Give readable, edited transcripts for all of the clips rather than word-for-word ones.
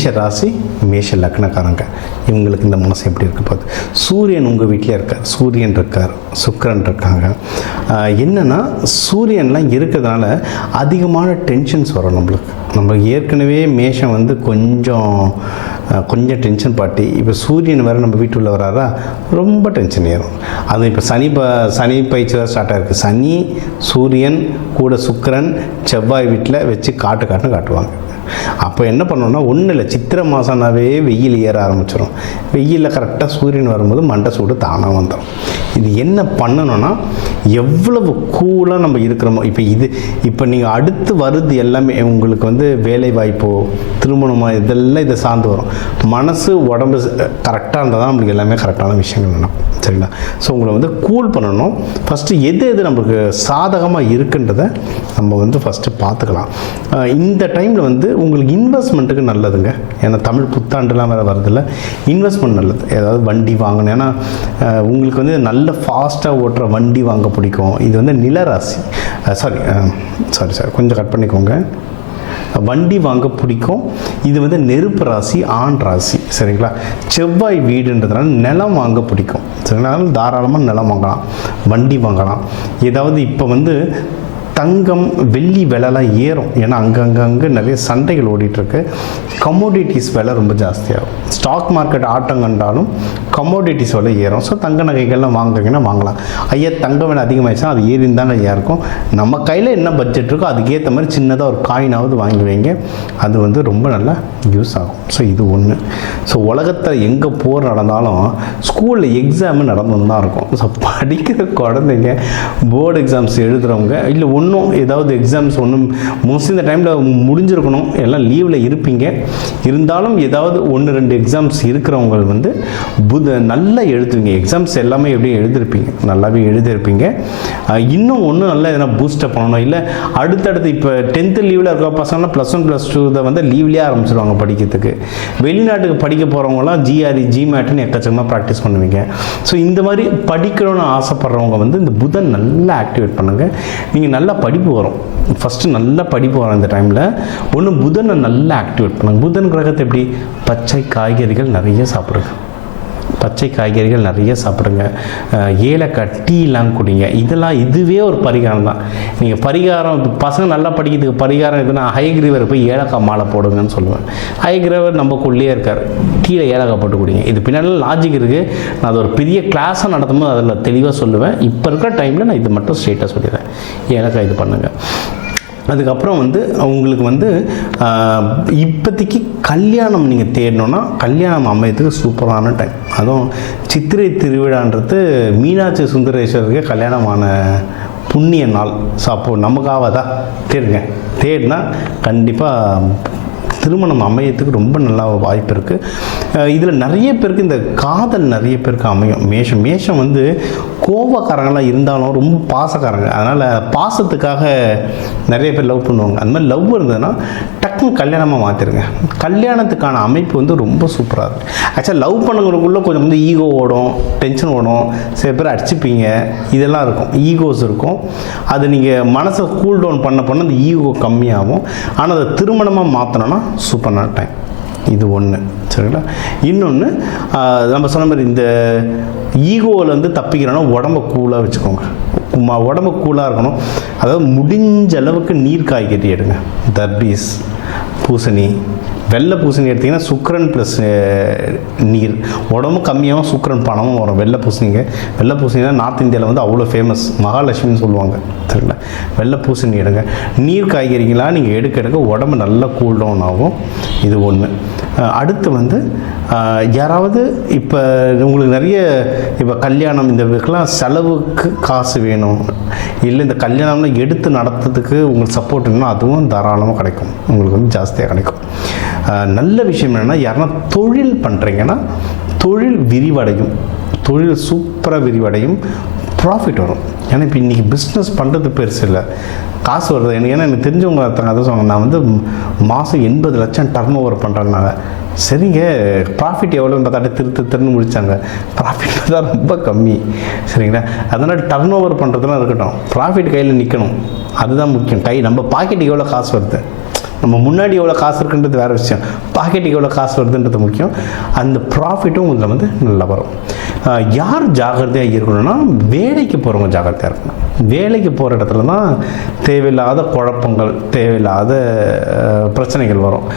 மேஷ ராசி மேஷ லக்னக்காரங்க, இவங்களுக்கு இந்த மாதம் எப்படி இருக்க போகுது? சூரியன் உங்கள் வீட்டிலே இருக்கார், சூரியன் இருக்கார், சுக்கிரன் இருக்காங்க. என்னென்னா சூரியன்லாம் இருக்கிறதுனால அதிகமான டென்ஷன்ஸ் வரும் நம்மளுக்கு. நம்ம ஏற்கனவே மேஷம் வந்து கொஞ்சம் டென்ஷன் பார்ட்டி, இப்போ சூரியன் வேறு நம்ம வீட்டுக்குள்ளே வராரா, ரொம்ப டென்ஷன் ஏறும். அது இப்போ சனி பயிற்சி வேறு ஸ்டார்ட் ஆகிருக்கு. சனி சூரியன் கூட சுக்கிரன் செவ்வாய் வீட்டில் வச்சு காட்டுவாங்க. அப்போ என்ன பண்ணோன்னா, ஒன்றும் இல்லை, சித்திரை மாதம்னாவே வெயில் ஏற ஆரம்பிச்சிடும். வெயிலில் கரெக்டாக சூரியன் வரும்போது மண்டை சூடு தானாக வந்துடும். இது என்ன பண்ணணும்னா, எவ்வளவு கூலாக நம்ம இருக்கிறோமோ, இப்போ நீங்கள் அடுத்து வருது எல்லாமே உங்களுக்கு வந்து வேலை வாய்ப்போ திருமணமோ இதெல்லாம் இதை சார்ந்து வரும். மனசு உடம்பு கரெக்டாக இருந்தால் தான் நம்மளுக்கு எல்லாமே கரெக்டான விஷயங்கள் நடக்கும். சரிங்களா? ஸோ உங்களை வந்து கூல் பண்ணணும். ஃபஸ்ட்டு எது நம்மளுக்கு சாதகமாக இருக்குன்றதை நம்ம வந்து ஃபஸ்ட்டு பார்த்துக்கலாம். இந்த டைமில் வந்து உங்களுக்கு இன்வெஸ்ட்மெண்ட்டுக்கு நல்லதுங்க. ஏன்னா தமிழ் புத்தாண்டுலாம் வேறு வருதில்ல, இன்வெஸ்ட்மெண்ட் நல்லது. ஏதாவது வண்டி வாங்கணும். ஏன்னா உங்களுக்கு வந்து நல்ல ஃபாஸ்ட்டாக ஓட்டுற வண்டி வாங்க பிடிக்கும். இது வந்து நிலராசி, சாரி கொஞ்சம் கட் பண்ணிக்கோங்க. வண்டி வாங்க பிடிக்கும். இது வந்து நெருப்பு ராசி, ஆண் ராசி. சரிங்களா? செவ்வாய் வீடுன்றதுனால நிலம் வாங்க பிடிக்கும். சரிங்களா? அதனால் தாராளமாக நிலம் வாங்கலாம், வண்டி வாங்கலாம். ஏதாவது இப்போ வந்து தங்கம் வெள்ளி விலைலாம் ஏறும். ஏன்னா அங்கங்கே நிறைய சண்டைகள் ஓடிட்டுருக்கு. கமோடிட்டிஸ் விலை ரொம்ப ஜாஸ்தியாகும். ஸ்டாக் மார்க்கெட் ஆட்டம் கண்டாலும் கமோடிட்டிஸ் விலை ஏறும். ஸோ தங்க நகைகள்லாம் வாங்குறீங்கன்னா வாங்கலாம். தங்க விலை அதிகமாகிடுச்சுன்னா அது ஏறின்னு தானே இருக்கும். நம்ம கையில் என்ன பட்ஜெட் இருக்கோ அதுக்கேற்ற மாதிரி சின்னதாக ஒரு காயினாவது வாங்கி வைங்க. அது வந்து ரொம்ப நல்லா யூஸ் ஆகும். ஸோ இது ஒன்று. ஸோ உலகத்தில் எங்கே போர் நடந்தாலும் ஸ்கூலில் எக்ஸாமு நடந்துன்னு தான் இருக்கும். ஸோ படிக்கிற குழந்தைங்க போர்டு எக்ஸாம்ஸ் எழுதுகிறவங்க இல்லை ஏதாவது எக்ஸாம்ஸ் மோஸ்ட்லி இந்த டைமில் முடிஞ்சிருக்கணும், எல்லாம் லீவில் இருப்பீங்க. இருந்தாலும் ஏதாவது 1-2 எக்ஸாம்ஸ் இருக்கிறவங்க வந்து நல்லா எழுதுவீங்க. எக்ஸாம்ஸ் எல்லாமே எப்படியும் எழுதிருப்பீங்க, நல்லாவே எழுதிருப்பீங்க. இன்னும் நல்லா எதனா பூஸ்டப் பண்ணணும். இல்லை அடுத்தடுத்து இப்போ 10th லீவில் இருக்க பசங்களாம் +1 +2 வந்து லீவ்லேயே ஆரம்பிச்சிடுவாங்க படிக்கிறதுக்கு. வெளிநாட்டுக்கு படிக்க போகிறவங்களாம் GRE GMATன்னு எக்கச்சக்கமாக ப்ராக்டிஸ் பண்ணுவீங்க. ஸோ இந்த மாதிரி படிக்கணும்னு ஆசைப்படுறவங்க வந்து இந்த புதன் நல்லா ஆக்டிவேட் பண்ணுங்கள். நீங்கள் நல்லா படிப்பு வரும். ஃபஸ்ட்டு நல்ல படிப்பு வரும் இந்த டைமில். புதனை நல்லா ஆக்டிவேட் பண்ணுங்க. புதன் கிரகத்தை எப்படி? பச்சை காய்கறிகள் நிறைய சாப்பிடுங்க. ஏலக்காய் டீலாம் குடிங்க. இதுவே ஒரு பரிகாரம் தான். நீங்கள் பரிகாரம் பசங்க நல்லா படிக்கிறதுக்கு பரிகாரம் எதுனா ஹைகிரீவர் போய் ஏலக்காய் மாலை போடுங்கன்னு சொல்லுவேன். ஹைகிரீவர் நம்மக்குள்ளேயே இருக்கார், டீயில் ஏலக்காய் போட்டு குடிங்க. இது பின்னாடி லாஜிக் இருக்குது. நான் அது ஒரு பெரிய கிளாஸாக நடத்தும்போது அதில் தெளிவாக சொல்லுவேன். இப்போ இருக்கிற டைமில் நான் இது மட்டும் ஸ்ட்ரெயிட்டாக சொல்லிடுறேன். ஏலக்காய் இது பண்ணுங்கள். அதுக்கப்புறம் வந்து உங்களுக்கு வந்து இப்போதைக்கு கல்யாணம் நீங்கள் தேடணுன்னா கல்யாணம் அமையத்துக்கு சூப்பரான டைம். அதுவும் சித்திரை திருவிழான்றது மீனாட்சி சுந்தரேஸ்வரருக்கு கல்யாணமான புண்ணிய நாள். ஸோ அப்போது நமக்காவதா தேடினா கண்டிப்பாக திருமணம் அமையத்துக்கு ரொம்ப நல்லா வாய்ப்பு இருக்குது. இதில் நிறைய பேருக்கு இந்த காதல் நிறைய பேருக்கு அமையும். மேஷம் வந்து கோபக்காரங்களாம் இருந்தாலும் ரொம்ப பாசக்காரங்க. அதனால் பாசத்துக்காக நிறைய பேர் லவ் பண்ணுவாங்க. அந்த மாதிரி லவ் இருந்ததுன்னா டக்குன்னு கல்யாணமாக மாற்றிருங்க. கல்யாணத்துக்கான அமைப்பு வந்து ரொம்ப சூப்பராக இருக்குது. ஆக்சுவலாக லவ் பண்ணுறவங்களுக்குள்ளே கொஞ்சம் ஈகோ ஓடும், டென்ஷன் ஓடும், சில பேர் அடிச்சுப்பீங்க, இதெல்லாம் இருக்கும், ஈகோஸ் இருக்கும். அது நீங்கள் மனசை கூல் டவுன் பண்ண அந்த ஈகோ கம்மியாகும். ஆனால் அதை திருமணமாக மாற்றணும்னா சூப்பரான டைம். இது ஒன்று. சரிங்களா? இன்னொன்று நம்ம சொன்ன மாதிரி இந்த ஈகோவில் வந்து தப்பிக்கிறோன்னா உடம்பை கூலாக வச்சுக்கோங்க. உடம்பு கூலாக இருக்கணும். அதாவது முடிஞ்ச அளவுக்கு நீர் காய்கறி எடுங்க. தர்பீஸ், பூசணி, வெள்ளை பூசணி எடுத்திங்கன்னா சுக்கிரன் ப்ளஸ் நீர், உடம்பு கம்மியாகவும் சுக்கிரன் பணமும் வரும். வெள்ளை பூசணினா நார்த் இந்தியாவில் வந்து அவ்வளோ ஃபேமஸ், மகாலட்சுமின்னு சொல்லுவாங்க. சரிங்களா? வெள்ளை பூசணி எடுங்க. நீர் காய்கறிகளாக நீங்கள் எடுக்க உடம்பு நல்லா கூல் டவுன் ஆகும். இது ஒன்று. அடுத்து வந்து யாராவது இப்போ உங்களுக்கு நிறைய இப்போ கல்யாணம் இந்த இதுக்கெல்லாம் செலவுக்கு காசு வேணும், இல்லை இந்த கல்யாணம்லாம் எடுத்து நடத்துறதுக்கு உங்களுக்கு சப்போர்ட் வேணும்னா அதுவும் தாராளமாக கிடைக்கும். உங்களுக்கு வந்து ஜாஸ்தியாக கிடைக்கும். நல்ல விஷயம் என்னென்னா, யாருன்னா தொழில் பண்ணுறீங்கன்னா தொழில் விரிவடையும். தொழில் சூப்பராக விரிவடையும், ப்ராஃபிட் வரும். ஏன்னா இப்போ இன்றைக்கி பிஸ்னஸ் பண்ணுறது பெருசு இல்லை, காசு வருது. ஏன்னா எனக்கு தெரிஞ்சவங்க அதை சொன்னாங்க, நான் வந்து மாதம் 80 லட்சம் டர்ன் ஓவர் பண்ணுறேன்னாங்க. சரிங்க, ப்ராஃபிட் எவ்வளோன்றதாட்ட திருன்னு முடித்தாங்க. ப்ராஃபிட் தான் ரொம்ப கம்மி. சரிங்களா? அதனால் டர்ன் ஓவர் பண்ணுறதுலாம் இருக்கட்டும், ப்ராஃபிட் கையில் நிற்கணும், அதுதான் முக்கியம். நம்ம பாக்கெட்டுக்கு எவ்வளோ காசு வருது, நம்ம முன்னாடி எவ்வளோ காசு இருக்குன்றது வேறு விஷயம், பாக்கெட்டுக்கு எவ்வளோ காசு வருதுன்றது முக்கியம். அந்த ப்ராஃபிட்டும் உங்களில் வந்து நல்லா வரும். யார் ஜாகிரதையாக இருக்கணும்னா வேலைக்கு போகிறவங்க ஜாகிரதையாக இருக்கணும். வேலைக்கு போகிற இடத்துல தான் தேவையில்லாத குழப்பங்கள், தேவையில்லாத பிரச்சனைகள் வரும்.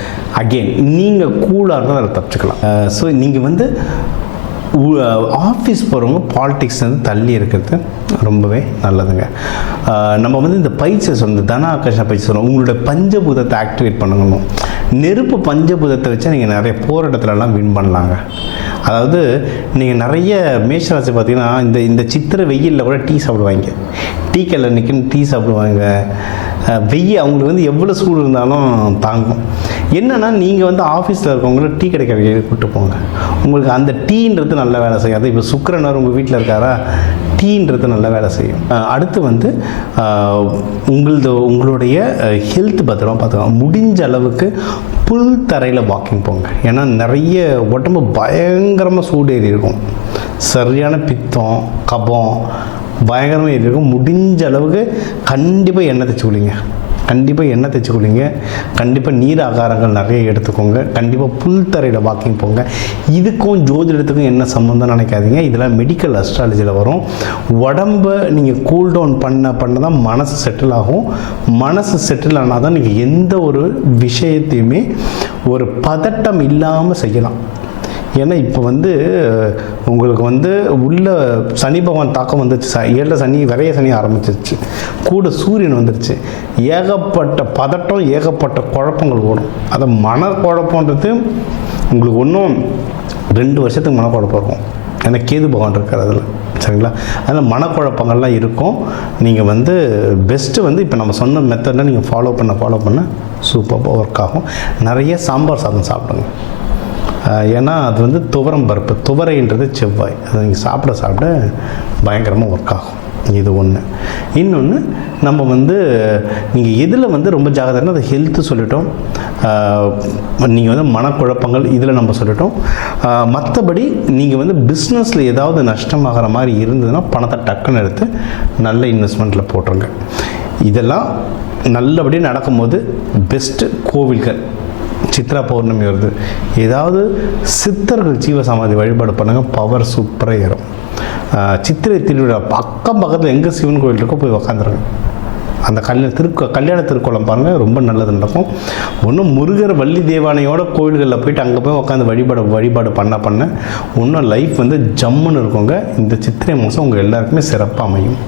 அகெயின் நீங்கள் கூலாக இருந்தால் அதில் தப்பிச்சுக்கலாம். ஸோ நீங்கள் வந்து ஆஃபீஸ் போகிறவங்க பாலிடிக்ஸ் வந்து தள்ளி இருக்கிறது ரொம்பவே நல்லதுங்க. நம்ம வந்து இந்த பயிற்சியை சொல்லணும், தன ஆகர்ஷண பயிற்சி சொல்லணும். உங்களோட பஞ்சபூதத்தை ஆக்டிவேட் பண்ணணும். நெருப்பு பஞ்சபூதத்தை வச்சு நீங்கள் நிறைய போகிற இடத்துலலாம் வின் பண்ணலாங்க. அதாவது நீங்கள் நிறைய மேஷராசி பார்த்தீங்கன்னா இந்த சித்திரை வெயிலில் கூட டீ சாப்பிடுவாங்க, டீ கடையில் நிற்கணும் டீ சாப்பிடுவாங்க. வெயில் அவங்களுக்கு வந்து எவ்வளோ சூடு இருந்தாலும் தாங்கும். என்னென்னா நீங்கள் வந்து ஆஃபீஸில் இருக்கவங்கள டீ கடைக்கு கூப்பிட்டு போங்க, உங்களுக்கு அந்த டீன்றது நல்ல வேலை செய்யும். அது இப்போ சுக்கிரனார் உங்கள் வீட்டில் இருக்காரா, டீன்றது நல்ல வேலை செய்யும். அடுத்து வந்து உங்களுடைய ஹெல்த் பத்திரமா பார்த்துக்கோங்க. முடிஞ்ச அளவுக்கு புல் தரையில் வாக்கிங் போங்க. ஏன்னா நிறைய உடம்பு பயங்கரமாக சூடு ஏறி இருக்கும், சரியான பித்தம் கபம் பயங்கரமாக ஏறி இருக்கும். முடிஞ்ச அளவுக்கு கண்டிப்பாக எண்ணெய் தேய்ச்சி குளிங்க, கண்டிப்பாக எண்ணெய் தேய்ச்சி குளிங்க, கண்டிப்பாக நீர் ஆகாரங்கள் நிறைய எடுத்துக்கோங்க, கண்டிப்பாக புல் தரையில் வாக்கிங் போங்க. இதுக்கும் ஜோதிடத்துக்கும் என்ன சம்மந்தம் நினைக்காதீங்க, இதெல்லாம் மெடிக்கல் அஸ்ட்ராலஜியில் வரும். உடம்பை நீங்கள் கூல் டவுன் பண்ண தான் மனசு செட்டில் ஆகும். மனசு செட்டில் ஆனால் தான் நீங்கள் எந்த ஒரு விஷயத்தையுமே ஒரு பதட்டம் இல்லாமல் செய்யலாம். ஏன்னா இப்போ வந்து உங்களுக்கு வந்து உள்ள சனி பகவான் தாக்கம் வந்துச்சு, 7 சனி விரைய சனி ஆரம்பிச்சிருச்சு, கூட சூரியன் வந்துருச்சு. ஏகப்பட்ட பதட்டம், ஏகப்பட்ட குழப்பங்கள் ஓடும். அதை மனக்குழப்பன்றது உங்களுக்கு ஒன்றும் 2 வருஷத்துக்கு மனக்குழப்பம் இருக்கும். ஏன்னா கேது பகவான் இருக்கார் அதில், சரிங்களா? அதில் மனக்குழப்பங்கள்லாம் இருக்கும். நீங்கள் வந்து பெஸ்ட்டு வந்து இப்போ நம்ம சொன்ன மெத்தடை நீங்கள் ஃபாலோ பண்ண சூப்பராக ஒர்க் ஆகும். நிறைய சாம்பார் சாதம் சாப்பிடுங்க. ஏன்னா அது வந்து துவரம் பருப்பு, துவரைன்றது செவ்வாய், அதை நீங்கள் சாப்பிட பயங்கரமாக ஒர்க் ஆகும். இது ஒன்று. இன்னொன்று, நம்ம வந்து நீங்கள் எதில் வந்து ரொம்ப ஜாகிரதைன்னா அது ஹெல்த்து சொல்லிட்டோம், நீங்கள் வந்து மனக்குழப்பங்கள் இதில் நம்ம சொல்லிட்டோம். மற்றபடி நீங்கள் வந்து பிஸ்னஸில் ஏதாவது நஷ்டமாகிற மாதிரி இருந்ததுன்னா பணத்தை டக்குன்னு எடுத்து நல்ல இன்வெஸ்ட்மெண்ட்டில் போட்டுருங்க. இதெல்லாம் நல்லபடியாக நடக்கும்போது பெஸ்ட்டு கோவில்கள், சித்ரா பௌர்ணமி வருது, ஏதாவது சித்தர்கள் ஜீவசமாதி வழிபாடு பண்ணுங்கள், பவர் சூப்பராக ஏறும். சித்திரை திருவிழா பக்கத்தில் எங்கே சிவன் கோயில் இருக்கோ போய் உக்காந்துருங்க. அந்த கல்யாண திருக்கோலம் பாருங்கள், ரொம்ப நல்லது நடக்கும். ஒன்றும் முருகர் வள்ளி தேவானையோட கோயில்களில் போயிட்டு அங்கே போய் உட்காந்து வழிபாடு பண்ண இன்னும் லைஃப் வந்து ஜம்முன்னு இருக்குங்க. இந்த சித்திரை மாதம் உங்கள் எல்லாருக்குமே சிறப்பாக அமையும்.